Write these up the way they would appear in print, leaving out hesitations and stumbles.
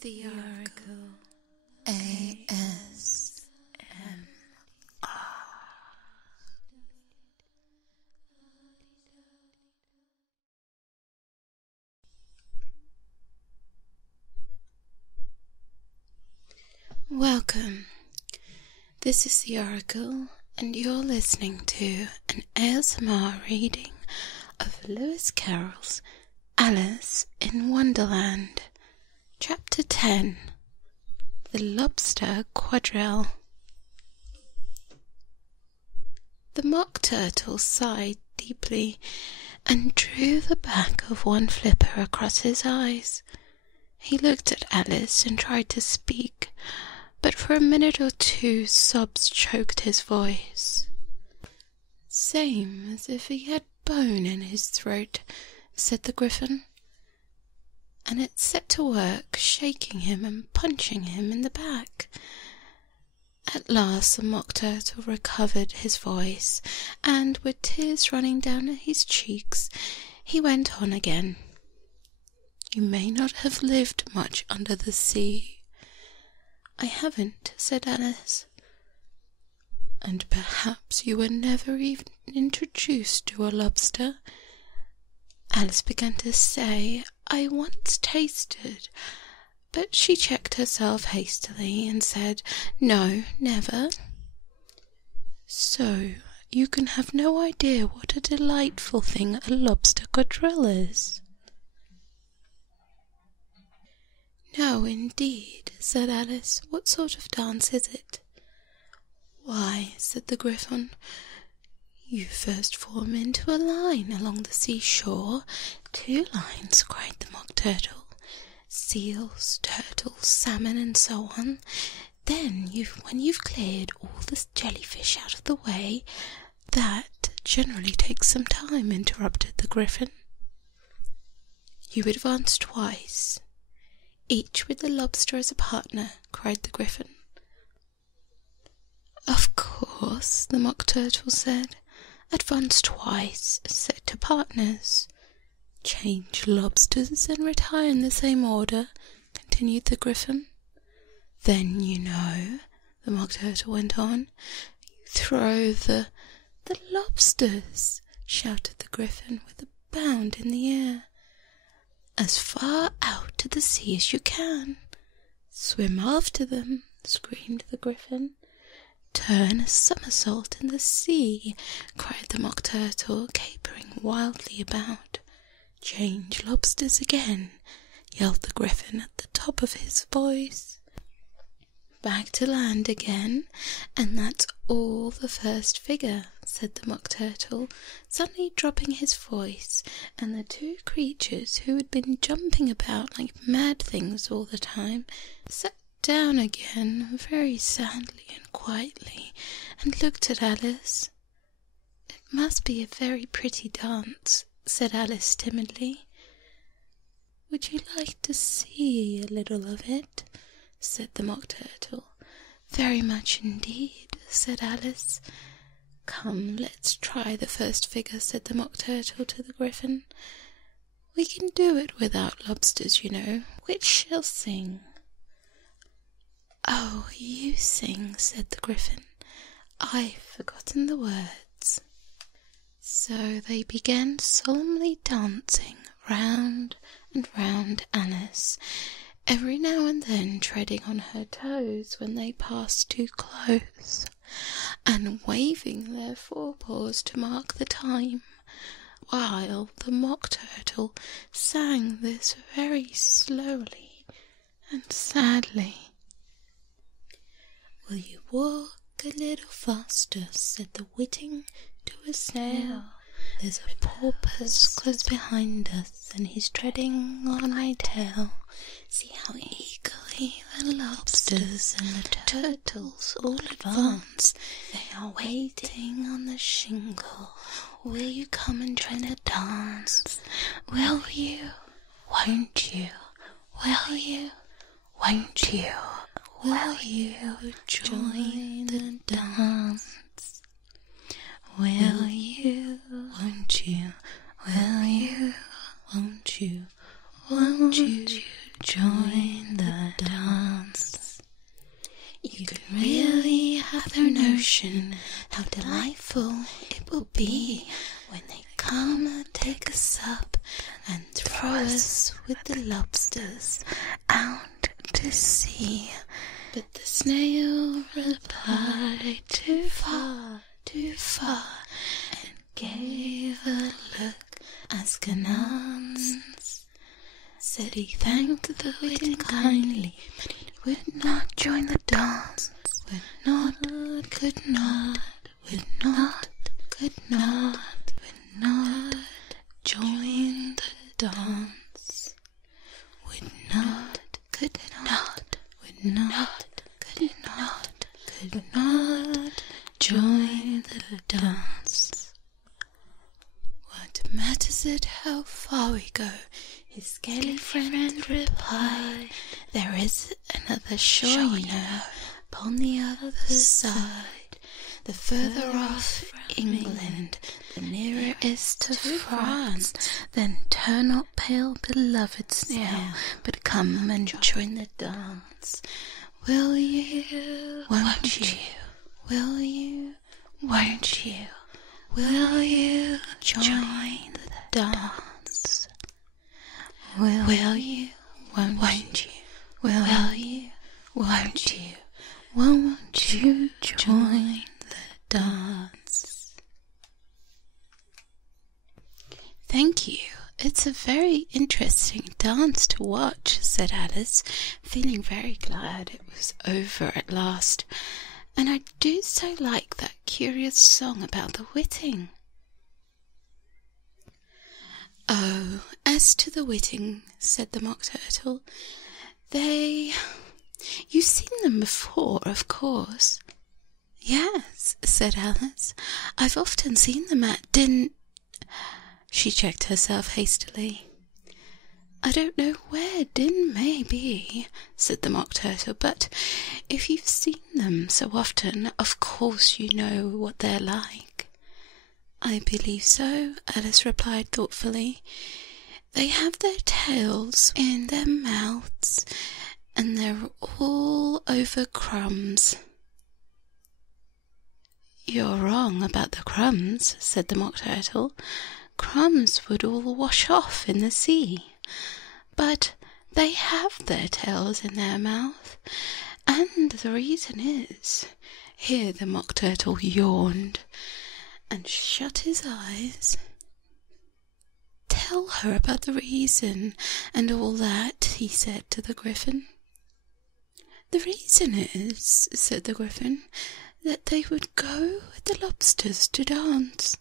The Oracle ASMR. Welcome. This is the Oracle, and you're listening to an ASMR reading of Lewis Carroll's Alice in Wonderland, Chapter 10, The Lobster Quadrille. The Mock Turtle sighed deeply and drew the back of one flipper across his eyes. He looked at Alice and tried to speak, but for a minute or two sobs choked his voice. "Same as if he had bone in his throat," said the Griffin, and it set to work shaking him and punching him in the back. At last the Mock Turtle recovered his voice, and with tears running down his cheeks, he went on again. "You may not have lived much under the sea." "I haven't," said Alice. "And perhaps you were never even introduced to a lobster?" Alice began to say, "I once tasted," but she checked herself hastily and said, "No, never." "So you can have no idea what a delightful thing a lobster quadrille is?" "No, indeed," said Alice. "What sort of dance is it?" "Why," said the Griffin, "you first form into a line along the seashore." "2 lines," cried the Mock Turtle. "Seals, turtles, salmon, and so on. Then, when you've cleared all the jellyfish out of the way—" "That generally takes some time," interrupted the Griffin. "You advance twice, each with the lobster as a partner," cried the Griffin. "Of course," the Mock Turtle said. "Advance twice, set to partners. Change lobsters and retire in the same order," continued the Griffin. "Then, you know," the Mock Turtle went on, "you throw the lobsters," shouted the Griffin with a bound in the air, "as far out to the sea as you can." "Swim after them," screamed the Griffin. "Turn a somersault in the sea," cried the Mock Turtle, capering wildly about. "Change lobsters again," yelled the Griffin at the top of his voice. "Back to land again, and that's all the first figure," said the Mock Turtle, suddenly dropping his voice, and the 2 creatures, who had been jumping about like mad things all the time, sat down again very sadly and quietly, and looked at Alice. "It must be a very pretty dance," said Alice timidly. "Would you like to see a little of it?" said the Mock Turtle. "Very much indeed," said Alice. "Come, let's try the first figure," said the Mock Turtle to the Griffin. "We can do it without lobsters, you know. Which shall sing?" "Oh, you sing," said the Griffin. "I've forgotten the words." So they began solemnly dancing round and round Alice, every now and then treading on her toes when they passed too close, and waving their forepaws to mark the time, while the Mock Turtle sang this very slowly and sadly. "Will you walk a little faster?" said the Whiting to a snail. "There's a porpoise close behind us, and he's treading on my tail. See how eagerly the lobsters and the turtles all advance. They are waiting on the shingle. Will you come and join the dance? Will you? Won't you? Will you? Won't you? Will you join the dance? Will you? Won't you? Will you? Won't you? Won't you join the dance. You can really have no notion how delightful it will be when they come and take us up and throw us with the lobsters out to sea. But the snail replied, too far, and gave a look as 𝗠𝗘𝗗𝗧 said he thanked the witin kindly, but he would not join the dance, would not, could not, would not, could not, would not join the dance, would not, could not, would not, could not, could not join the dance. What matters it how far we go? His scaly friend replied, there is another shore, you know, upon the other side. The further off England, the nearer is to France. Then turn not pale, beloved snail, but come and join the dance. Will you, won't you, will you, won't you, will you join the dance? Will you, won't you, will you, won't you join the dance? Thank you. It's a very interesting dance to watch, said Alice, feeling very glad it was over at last. And I do so like that curious song about the whiting. Oh, as to the whiting, said the Mock Turtle, you've seen them before, of course. Yes, said Alice, I've often seen them at She checked herself hastily. I don't know where Din may be, said the Mock Turtle, but if you've seen them so often, of course you know what they're like. I believe so, Alice replied thoughtfully. They have their tails in their mouths, and they're all over crumbs. You're wrong about the crumbs, said the Mock Turtle. Crumbs would all wash off in the sea. But they have their tails in their mouth, and the reason is... Here the Mock Turtle yawned and shut his eyes. Tell her about the reason and all that, he said to the Griffin. The reason is, said the Griffin, that they would go with the lobsters to dance,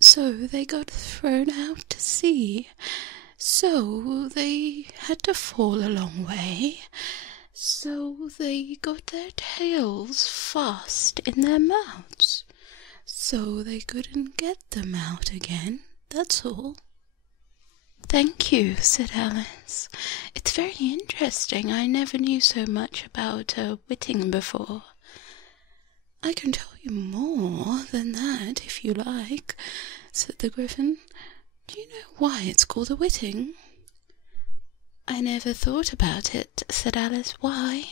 so they got thrown out to sea. So they had to fall a long way, so they got their tails fast in their mouths, so they couldn't get them out again, that's all. Thank you, said Alice. It's very interesting. I never knew so much about whiting before. I can tell you more than that, if you like, said the Griffin. Do you know why it's called a whiting? I never thought about it, said Alice. Why?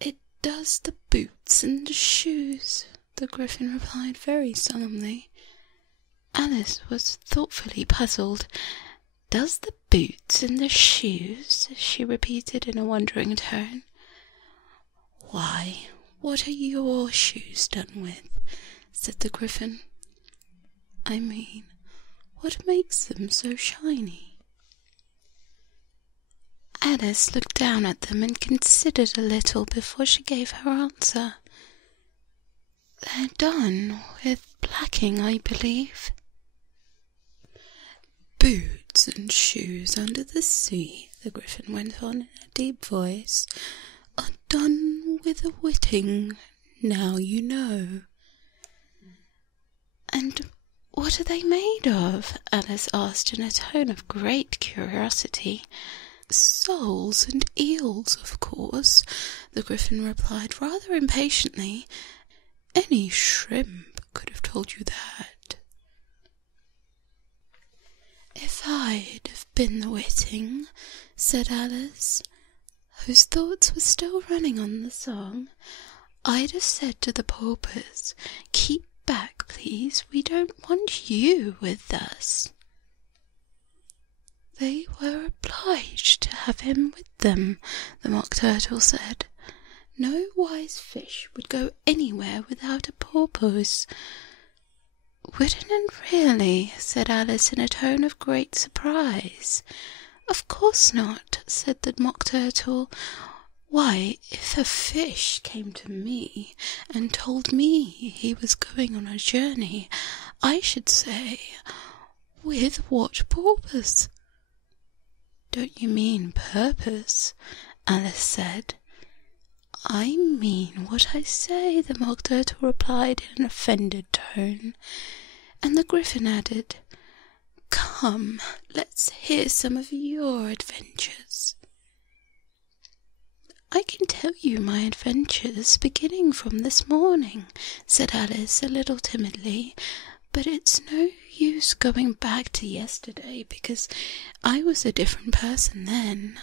It does the boots and the shoes, the Griffin replied very solemnly. Alice was thoughtfully puzzled. Does the boots and the shoes? She repeated in a wondering tone. Why, what are your shoes done with? Said the Griffin. I mean, what makes them so shiny? Alice looked down at them and considered a little before she gave her answer. They're done with blacking, I believe. Boots and shoes under the sea, the Griffin went on in a deep voice, are done with a whiting, now you know. And what are they made of? Alice asked in a tone of great curiosity. Soles and eels, of course, the Griffin replied rather impatiently. Any shrimp could have told you that. If I'd have been the Whiting, said Alice, whose thoughts were still running on the song, I'd have said to the paupers, keep back, please, we don't want you with us. They were obliged to have him with them, the Mock Turtle said. No wise fish would go anywhere without a porpoise. Wouldn't it really? Said Alice in a tone of great surprise. Of course not, said the Mock Turtle. Why, if a fish came to me and told me he was going on a journey, I should say, with what purpose? Don't you mean purpose? Alice said. I mean what I say, the Mock Turtle replied in an offended tone, and the Gryphon added, Come, let's hear some of your adventures. I can tell you my adventures beginning from this morning, said Alice a little timidly, but it's no use going back to yesterday because I was a different person then.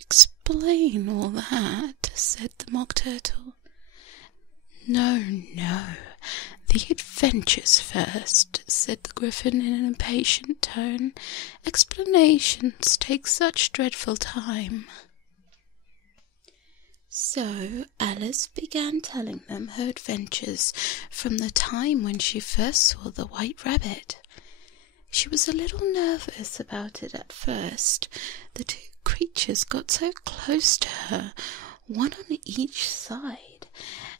Explain all that, said the Mock Turtle. No, the adventures first, said the Gryphon in an impatient tone. Explanations take such dreadful time. So Alice began telling them her adventures from the time when she first saw the White Rabbit. She was a little nervous about it at first. The two creatures got so close to her, one on each side,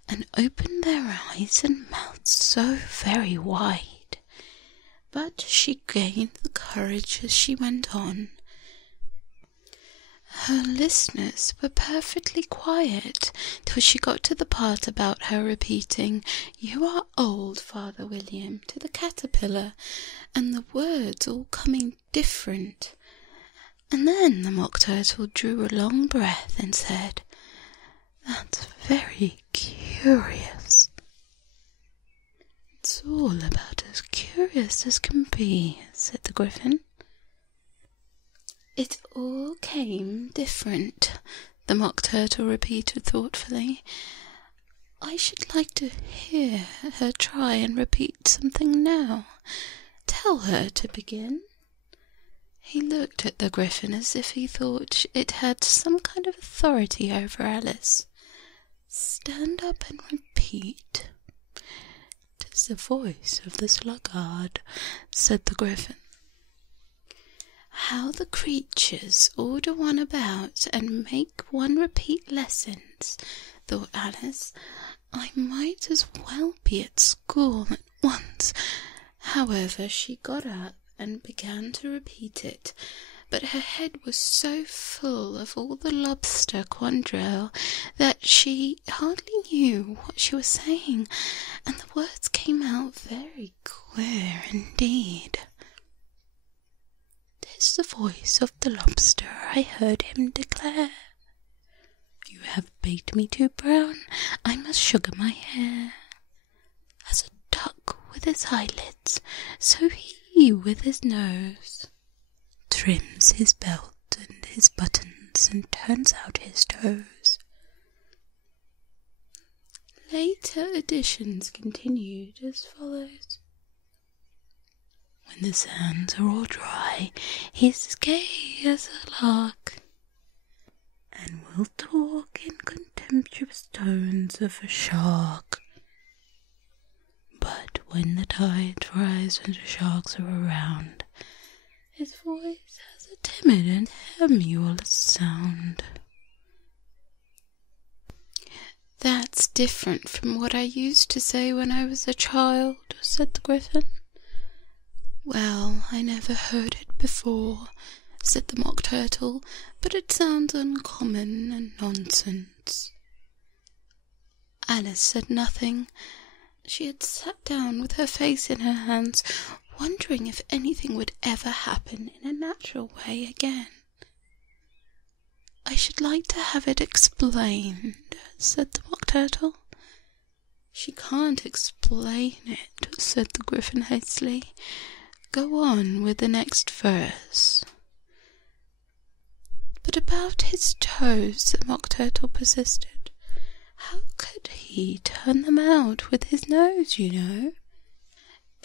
and opened their eyes and mouths so very wide. But she gained the courage as she went on. Her listeners were perfectly quiet till she got to the part about her repeating, You are old, Father William, to the caterpillar, and the words all coming different. And then the Mock Turtle drew a long breath and said, That's very curious. It's all about as curious as can be, said the Gryphon. It all came different, the Mock Turtle repeated thoughtfully. I should like to hear her try and repeat something now. Tell her to begin. He looked at the Gryphon as if he thought it had some kind of authority over Alice. Stand up and repeat. 'Tis the voice of the sluggard, said the Gryphon. How the creatures order one about and make one repeat lessons, thought Alice. I might as well be at school at once. However, she got up and began to repeat it, but her head was so full of all the lobster quadrille that she hardly knew what she was saying, and the words came out very queer indeed. "'Tis the voice of the lobster," I heard him declare. "You have baked me too brown, I must sugar my hair. As a duck with his eyelids, so he with his nose trims his belt and his buttons and turns out his toes." Later editions continued as follows. "When the sands are all dry, he's as gay as a lark, and will talk in contemptuous tones of a shark. But when the tide rise and the sharks are around, his voice has a timid and tremulous sound." "That's different from what I used to say when I was a child," said the Gryphon. "Well, I never heard it before," said the Mock Turtle, "but it sounds uncommon and nonsense." Alice said nothing. She had sat down with her face in her hands, wondering if anything would ever happen in a natural way again. "I should like to have it explained," said the Mock Turtle. "She can't explain it," said the Gryphon hastily. Go on with the next verse. But about his toes, the Mock Turtle persisted. How could he turn them out with his nose, you know?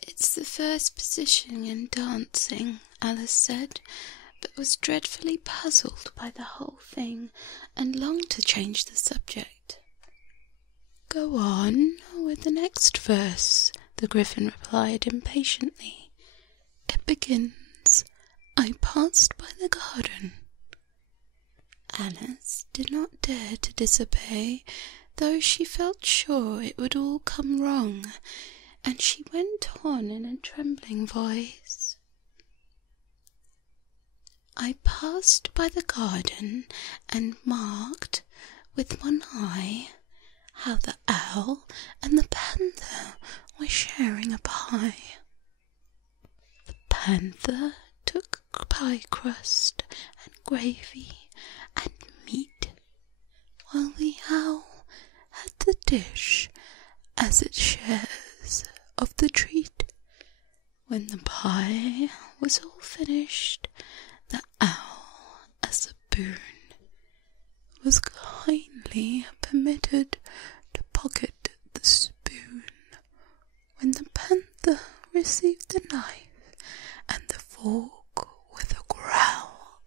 It's the first position in dancing, Alice said, but was dreadfully puzzled by the whole thing and longed to change the subject. Go on with the next verse, the Gryphon replied impatiently. It begins, I passed by the garden. Alice did not dare to disobey, though she felt sure it would all come wrong, and she went on in a trembling voice. I passed by the garden and marked with one eye how the owl and the panther were sharing a pie. The panther took pie crust and gravy and meat, while the owl had the dish as it shares of the treat. When the pie was all finished, the owl, as a boon, was kindly permitted to pocket the spoon. When the panther received the knife and the fork with a growl,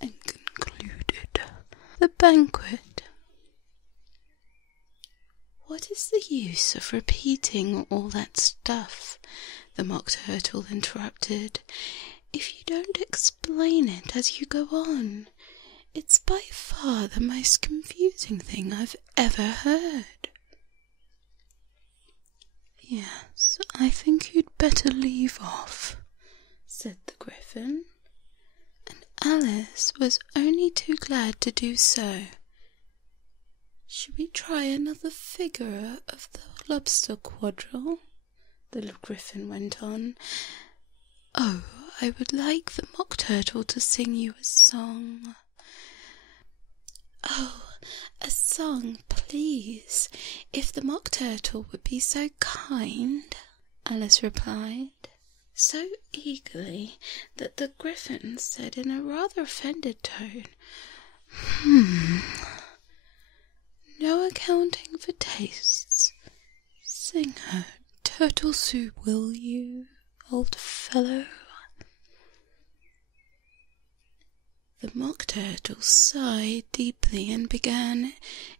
and concluded the banquet. What is the use of repeating all that stuff? The Mock Turtle interrupted. If you don't explain it as you go on, it's by far the most confusing thing I've ever heard. Yes, I think you'd better leave off, said the Gryphon, and Alice was only too glad to do so. Should we try another figure of the lobster quadrille? The Gryphon went on. Oh, I would like the Mock Turtle to sing you a song. Oh, a song, please, if the Mock Turtle would be so kind, Alice replied, so eagerly that the Gryphon said in a rather offended tone, No accounting for tastes. Sing her turtle soup, will you, old fellow? The Mock Turtle sighed deeply and began,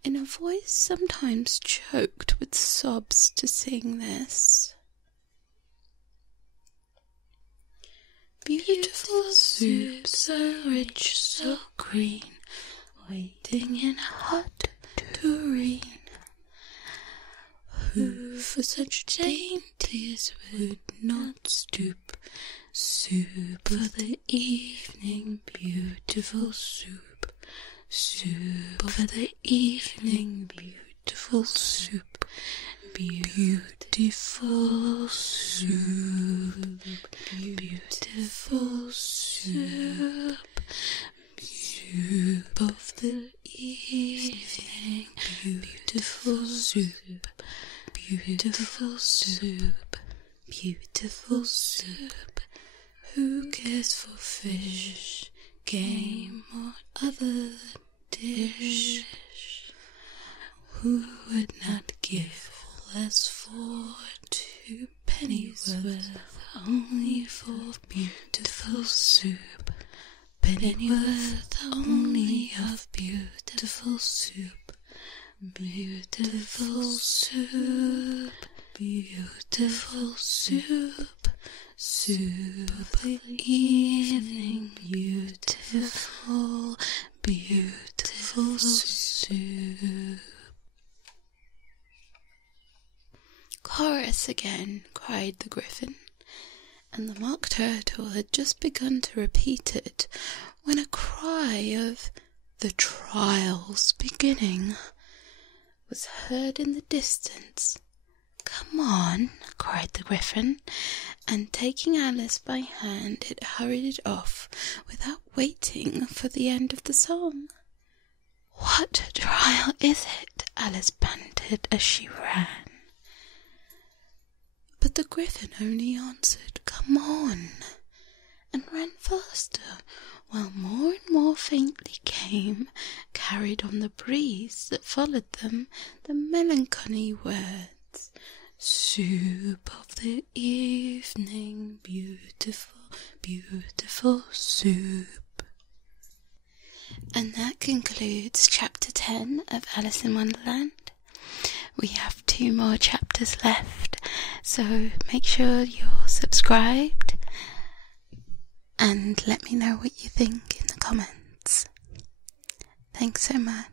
in a voice sometimes choked with sobs, to sing this. Beautiful soup, so rich, so green, waiting in a hot tureen. Who for such dainties would not stoop? Soup for the evening, beautiful soup. Soup for the evening, beautiful soup. Beautiful soup, beautiful soup. Soup of the evening, beautiful soup. Beautiful soup, beautiful soup. Who cares for fish, game, or other dish? Who would not give less for 2 pennies worth only for beautiful soup? Pennyworth only of beautiful soup. Beautiful soup, beautiful soup. Soup of the evening, beautiful, beautiful soup. Chorus again, cried the Gryphon, and the Mock Turtle had just begun to repeat it when a cry of "The trial's beginning" was heard in the distance. Come on, cried the Gryphon, and taking Alice by hand, it hurried off without waiting for the end of the song. What trial is it? Alice panted as she ran. But the griffin only answered, "Come on," and ran faster, while more and more faintly came, carried on the breeze that followed them, the melancholy words, "Soup of the evening, beautiful, beautiful soup." And that concludes chapter 10 of Alice in Wonderland. We have 2 more chapters left, so make sure you're subscribed and let me know what you think in the comments. Thanks so much.